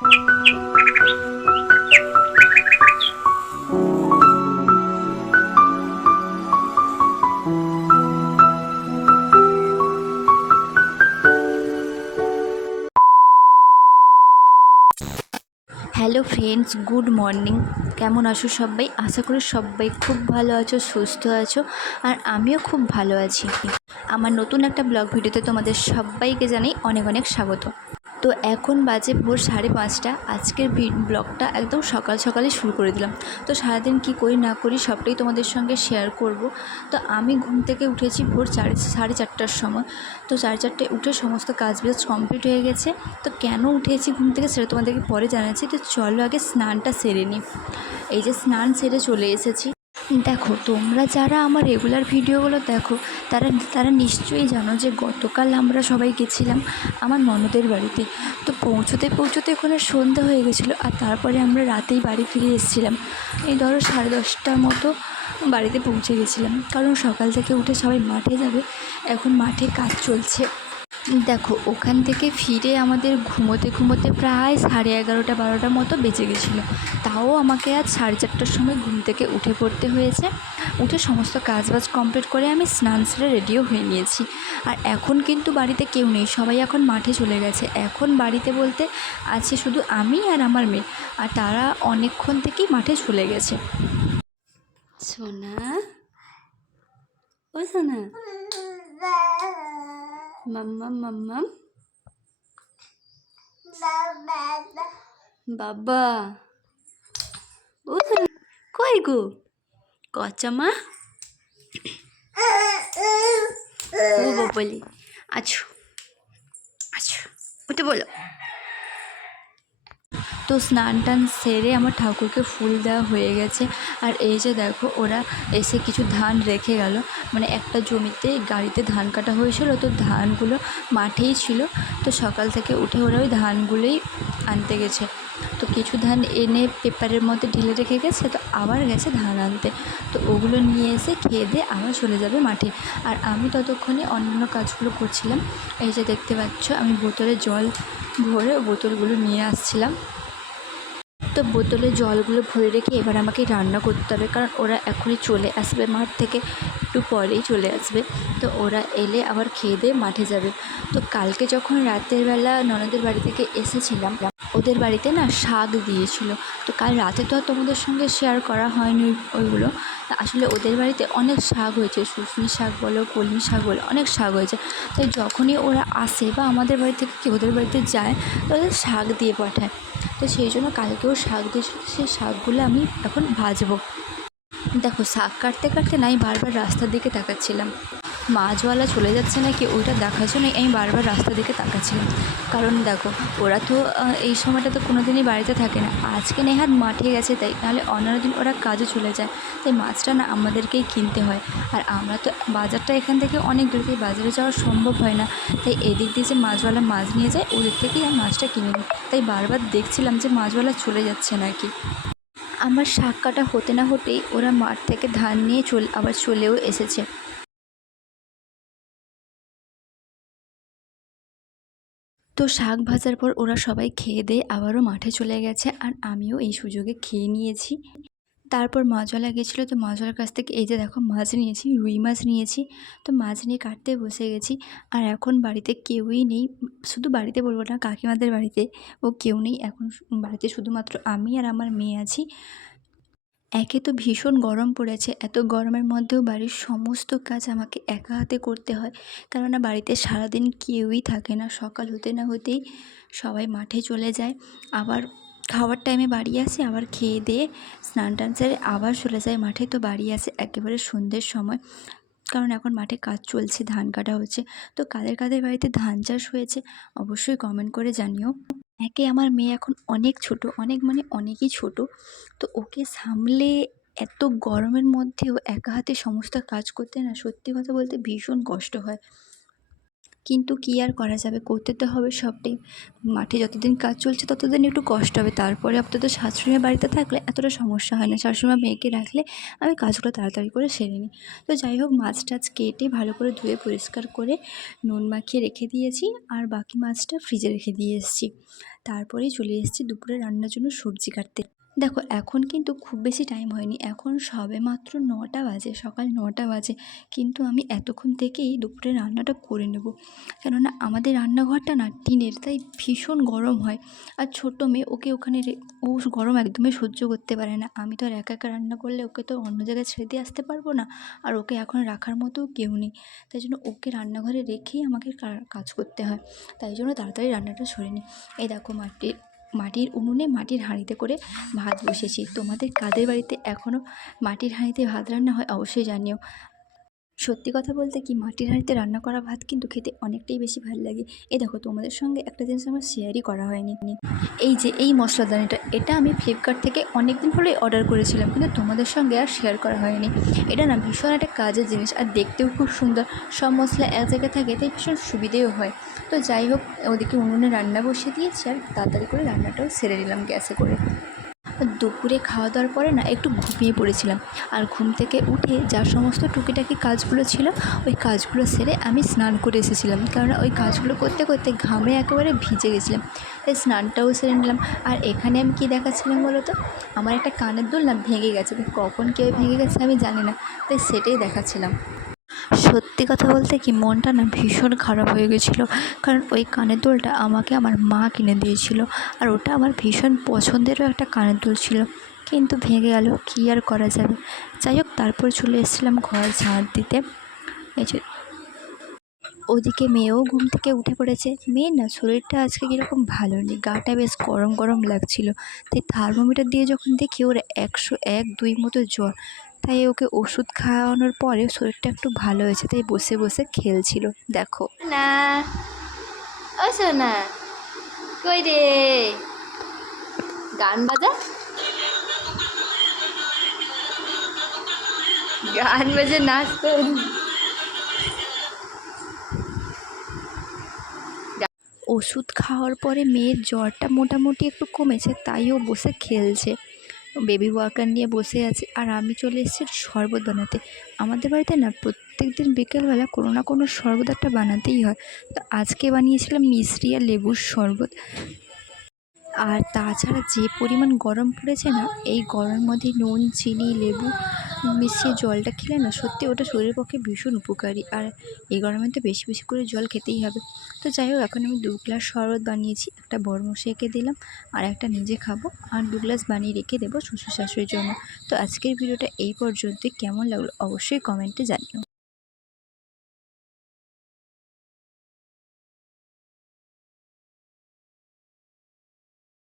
Hello friends, good morning. কেমন আছো সবাই? আশা করি সবাই খুব ভালো আছো, সুস্থ আছো, আর আমিও খুব ভালো আছি। আমার নতুন একটা ব্লগ ভিডিওতে তোমাদের সবাইকে জানাই অনেক অনেক স্বাগত। তো এখন বাজে ভোর 5:30। আজকের ব্লগটা একদম সকাল সকালে শুরু করে দিলাম। তো সারাদিন কি করি না করি সবটাই তোমাদের সঙ্গে শেয়ার করব। তো আমি ঘুম থেকে উঠেছি ভোর 4:30টার সময়। তো 4:30টায় উঠে সমস্ত কাজ কমপ্লিট হয়ে গেছে। তো কেন উঠেছি ঘুম থেকে সেটা তোমাদেরকে পরে জানাচ্ছি। তো চলো আগে স্নানটা সেরে নিই। এই যে স্নান সেরে চলে এসেছি। দেখো, তোমরা যারা আমার রেগুলার ভিডিওগুলো দেখো তারা নিশ্চয়ই জানো যে গতকাল আমরা সবাই গেছিলাম আমার ননদের বাড়িতে। তো পৌঁছতে ওখানে সন্ধ্যা হয়ে গেছিলো, আর তারপরে আমরা রাতেই বাড়ি ফিরে এসেছিলাম। এই ধরো 10:30টার মতো বাড়িতে পৌঁছে গেছিলাম, কারণ সকাল থেকে উঠে সবাই মাঠে যাবে। এখন মাঠে কাজ চলছে। দেখো, ওখান থেকে ফিরে আমাদের ঘুমোতে প্রায় 11:30-12টার মতো বেজে গেছিলো। তাও আমাকে আজ 4:30টার সময় ঘুম থেকে উঠে পড়তে হয়েছে। উঠে সমস্ত কাজবাজ কমপ্লিট করে আমি স্নান সেরে রেডিও হয়ে নিয়েছি। আর এখন কিন্তু বাড়িতে কেউ নেই, সবাই এখন মাঠে চলে গেছে। এখন বাড়িতে বলতে আছে শুধু আমি আর আমার মেয়ে, আর তারা অনেকক্ষণ থেকেই মাঠে চলে গেছে। সোনা, ও সোনা, মাম্মাম মাম্মাম, বাবা, ও সোনা, কই গো কচামা, ও বলি, আছো আছো, ওটা বলো। তো স্নান টান সেরে আমার ঠাকুরকে ফুল দেওয়া হয়ে গেছে। আর এই যে দেখো, ওরা এসে কিছু ধান রেখে গেল। মানে একটা জমিতে গাড়িতে ধান কাটা হয়েছিল, তো ধানগুলো মাঠেই ছিল। তো সকাল থেকে উঠে ওরা ওই ধানগুলোই আনতে গেছে। তো কিছু ধান এনে পেপারের মধ্যে ঢেলে রেখে গেছে, তো আবার গেছে ধান আনতে। তো ওগুলো নিয়ে এসে খেয়ে দিয়ে আবার চলে যাবে মাঠে। আর আমি ততক্ষণে অন্যান্য কাজগুলো করছিলাম। এই যে দেখতে পাচ্ছ, আমি বোতলে জল ভরে বোতলগুলো নিয়ে আসছিলাম। তো বোতলে জলগুলো ভরে রেখে এবার আমাকে রান্না করতে হবে, কারণ ওরা এখনই চলে আসবে মাঠ থেকে, একটু পরেই চলে আসবে। তো ওরা এলে আবার খেয়ে দিয়ে মাঠে যাবে। তো কালকে যখন রাতের বেলা ননদের বাড়ি থেকে এসেছিলাম, ওদের বাড়িতে না শাক দিয়েছিল। তো কাল রাতে তো আর তোমাদের সঙ্গে শেয়ার করা হয়নি ওইগুলো। আসলে ওদের বাড়িতে অনেক শাক হয়েছে, শুশনি শাক বলো, কলমি শাক বলো, অনেক শাক হয়েছে। তাই যখনই ওরা আসে বা আমাদের বাড়ি থেকে কি ওদের বাড়িতে যায়, তো ওদের শাক দিয়ে পাঠায়। তো সেই জন্য কালকেও শাক দিয়েছিল, সেই শাকগুলো আমি এখন ভাজবো। দেখো, শাক কাটতে কাটতে না আমি বারবার রাস্তার দিকে তাকাচ্ছিলাম, মাছওয়ালা চলে যাচ্ছে নাকি ওইটা দেখার জন্য আমি বারবার রাস্তার দিকে তাকাচ্ছিলাম। কারণ দেখো, ওরা তো এই সময়টা তো কোনো দিনই বাড়িতে থাকে না। আজকে নেহাত মাঠে গেছে তাই, নাহলে অন্যান্য দিন ওরা কাজে চলে যায়। তাই মাছটা না আমাদেরকেই কিনতে হয়। আর আমরা তো বাজারটা এখান থেকে অনেক দূর, তাই বাজারে যাওয়া সম্ভব হয় না। তাই এদিক দিয়ে যে মাছওয়ালা মাছ নিয়ে যায়, ওদের থেকেই আমি মাছটা কিনে নিই। তাই বারবার দেখছিলাম যে মাছওয়ালা চলে যাচ্ছে নাকি। আমার শাক কাটা হতে না হতেই ওরা মাঠ থেকে ধান নিয়ে আবার চলেও এসেছে। তো শাক ভাজার পর ওরা সবাই খেয়ে দিয়ে আবারও মাঠে চলে গেছে, আর আমিও এই সুযোগে খেয়ে নিয়েছি। তারপর মাছওয়ালা গেছিলো, তো মাছওয়ালার কাছ থেকে এই যে দেখো মাছ নিয়েছি, রুই মাছ নিয়েছি। তো মাছ নিয়ে কাটতে বসে গেছি। আর এখন বাড়িতে কেউই নেই, শুধু বাড়িতে বলবো না, কাকিমাদের বাড়িতে ও কেউ নেই এখন। বাড়িতে শুধুমাত্র আমি আর আমার মেয়ে আছি। একে তো ভীষণ গরম পড়েছে, এত গরমের মধ্যেও বাড়ির সমস্ত কাজ আমাকে একা হাতে করতে হয়, কেননা বাড়িতে সারাদিন কেউই থাকে না। সকাল হতে না হতেই সবাই মাঠে চলে যায়, আবার খাওয়ার টাইমে বাড়ি আসে, আবার খেয়ে দিয়ে স্নান টান সেরে আবার চলে যায় মাঠে। তো বাড়ি আসে একেবারে সন্ধ্যের সময়, কারণ এখন মাঠে কাজ চলছে, ধান কাটা হচ্ছে। তো কাদের কাদের বাড়িতে ধান চাষ হয়েছে অবশ্যই কমেন্ট করে জানিও। একে আমার মেয়ে এখন অনেক ছোট, অনেক মানে অনেকই ছোট। তো ওকে সামলে এত গরমের মধ্যেও একা হাতে সমস্ত কাজ করতে না, সত্যি কথা বলতে ভীষণ কষ্ট হয়। কিন্তু কী আর করা যাবে, করতে তো হবে সবটাই। মাঠে যতদিন কাজ চলছে ততদিন একটু কষ্ট হবে, তারপরে আপাতত শাশুড়িমা বাড়িতে থাকলে এতটা সমস্যা হয় না। শাশুড়িমা মেয়েকে রাখলে আমি কাজগুলো তাড়াতাড়ি করে সেরে নিই। তো যাই হোক, মাছ টাছ কেটে ভালো করে ধুয়ে পরিষ্কার করে নুন মাখিয়ে রেখে দিয়েছি, আর বাকি মাছটা ফ্রিজে রেখে দিয়ে এসেছি। তারপরেই চলে এসেছি দুপুরে রান্নার জন্য সবজি কাটতে। দেখো, এখন কিন্তু খুব বেশি টাইম হয়নি, এখন সবে মাত্র 9টা বাজে, সকাল 9টা বাজে। কিন্তু আমি এতক্ষণ থেকেই দুপুরে রান্নাটা করে নেব, কেননা আমাদের রান্নাঘরটা না টিনের, তাই ভীষণ গরম হয়। আর ছোটো মেয়ে, ওকে ওখানে ও গরম একদমই সহ্য করতে পারে না। আমি তো আর একা একা রান্না করলে ওকে তো অন্য জায়গায় ছেড়ে দিয়ে আসতে পারবো না, আর ওকে এখন রাখার মতো কেউ নেই। তাই জন্য ওকে রান্নাঘরে রেখেই আমাকে কাজ করতে হয়। তাই জন্য তাড়াতাড়ি রান্নাটা সরে নিই। এই দেখো, মাটির উনুনে মাটির হাঁড়িতে করে ভাত বসেছি। তোমাদের কাদের বাড়িতে এখনও মাটির হাঁড়িতে ভাত রান্না হয় অবশ্যই জানিও। সত্যি কথা বলতে কি, মাটির হাঁড়িতে রান্না করা ভাত কিন্তু খেতে অনেকটাই বেশি ভালো লাগে। এই দেখো, তোমাদের সঙ্গে একটা জিনিস আমার শেয়ারই করা হয়নি। এই যে এই মশলাদানিটা, এটা আমি ফ্লিপকার্ট থেকে অনেক দিন হলেই অর্ডার করেছিলাম, কিন্তু তোমাদের সঙ্গে আর শেয়ার করা হয়নি। এটা না ভীষণ একটা কাজের জিনিস, আর দেখতেও খুব সুন্দর। সব মশলা এক জায়গায় থাকে, তাই ভীষণ সুবিধেও হয়। তো যাই হোক, ওদিকে উনুনে রান্না বসিয়ে দিয়েছি, আর তাড়াতাড়ি করে রান্নাটাও সেরে নিলাম গ্যাসে করে। দুপুরে খাওয়া দাওয়ার পরে না একটু ঘুমিয়ে পড়েছিলাম, আর ঘুম থেকে উঠে যা সমস্ত টুকিটাকি কাজগুলো ছিল ওই কাজগুলো সেরে আমি স্নান করে এসেছিলাম, কারণ ওই কাজগুলো করতে করতে ঘামে একেবারে ভিজে গেছিলাম। তাই স্নানটাও সেরে নিলাম। আর এখানে আমি কী দেখাচ্ছিলাম বলো তো, আমার একটা কানের দুল না ভেঙে গেছে, কখন কেউ ভেঙে গেছে আমি জানি না, তাই সেটাই দেখাচ্ছিলাম। সত্যি কথা বলতে কি, মনটা না ভীষণ খারাপ হয়ে গেছিলো, কারণ ওই কানের দুলটা আমাকে আমার মা কিনে দিয়েছিল, আর ওটা আমার ভীষণ পছন্দেরও একটা কানের দুল ছিল, কিন্তু ভেঙে গেল, কী আর করা যাবে। যাই হোক, তারপর চলে এসেছিলাম ঘর ঝাড় দিতে। এই যে ওদিকে মেয়েও ঘুম থেকে উঠে পড়েছে। মেয়ের না শরীরটা আজকে কীরকম ভালো নেই, গাটা বেশ গরম গরম লাগছিল। তাই থার্মোমিটার দিয়ে যখন দেখি ওর 101-2 মতো জ্বর, তাই ওকে ওষুধ খাওয়ানোর পরে শরীরটা একটু ভালো হয়েছে, তাই বসে বসে খেলছিল। দেখো না, ও সোনা, কই রে? গান বাজা, গান বাজে নাচতে। ওষুধ খাওয়ার পরে মেয়ের জ্বরটা মোটামুটি একটু কমেছে, তাই ও বসে খেলছে, বেবি ওয়াকার নিয়ে বসে আছে। আর আমি চলে এসেছি শরবত বানাতে। আমাদের বাড়িতে না প্রত্যেক দিন বিকেলবেলা কোনো না কোনো শরবত একটা বানাতেই হয়। তো আজকে বানিয়েছিলাম মিষ্টি আর লেবুর শরবত। আর তাছাড়া যে পরিমাণ গরম পড়েছে না, এই গরমের মধ্যে নুন, চিনি, লেবু মিশিয়ে জলটা খেলে না সত্যি ওটা শরীরের পক্ষে ভীষণ উপকারী। আর এই গরমে তো বেশি বেশি করে জল খেতেই হবে। তো যাই হোক, এখন আমি 2 গ্লাস শরবত বানিয়েছি, একটা বড়মশাইকে দিলাম, আর একটা নিজে খাবো, আর 2 গ্লাস বানিয়ে রেখে দেবো শ্বশুর শাশুড়ির জন্য। তো আজকের ভিডিওটা এই পর্যন্তই। কেমন লাগলো অবশ্যই কমেন্টে জানিও।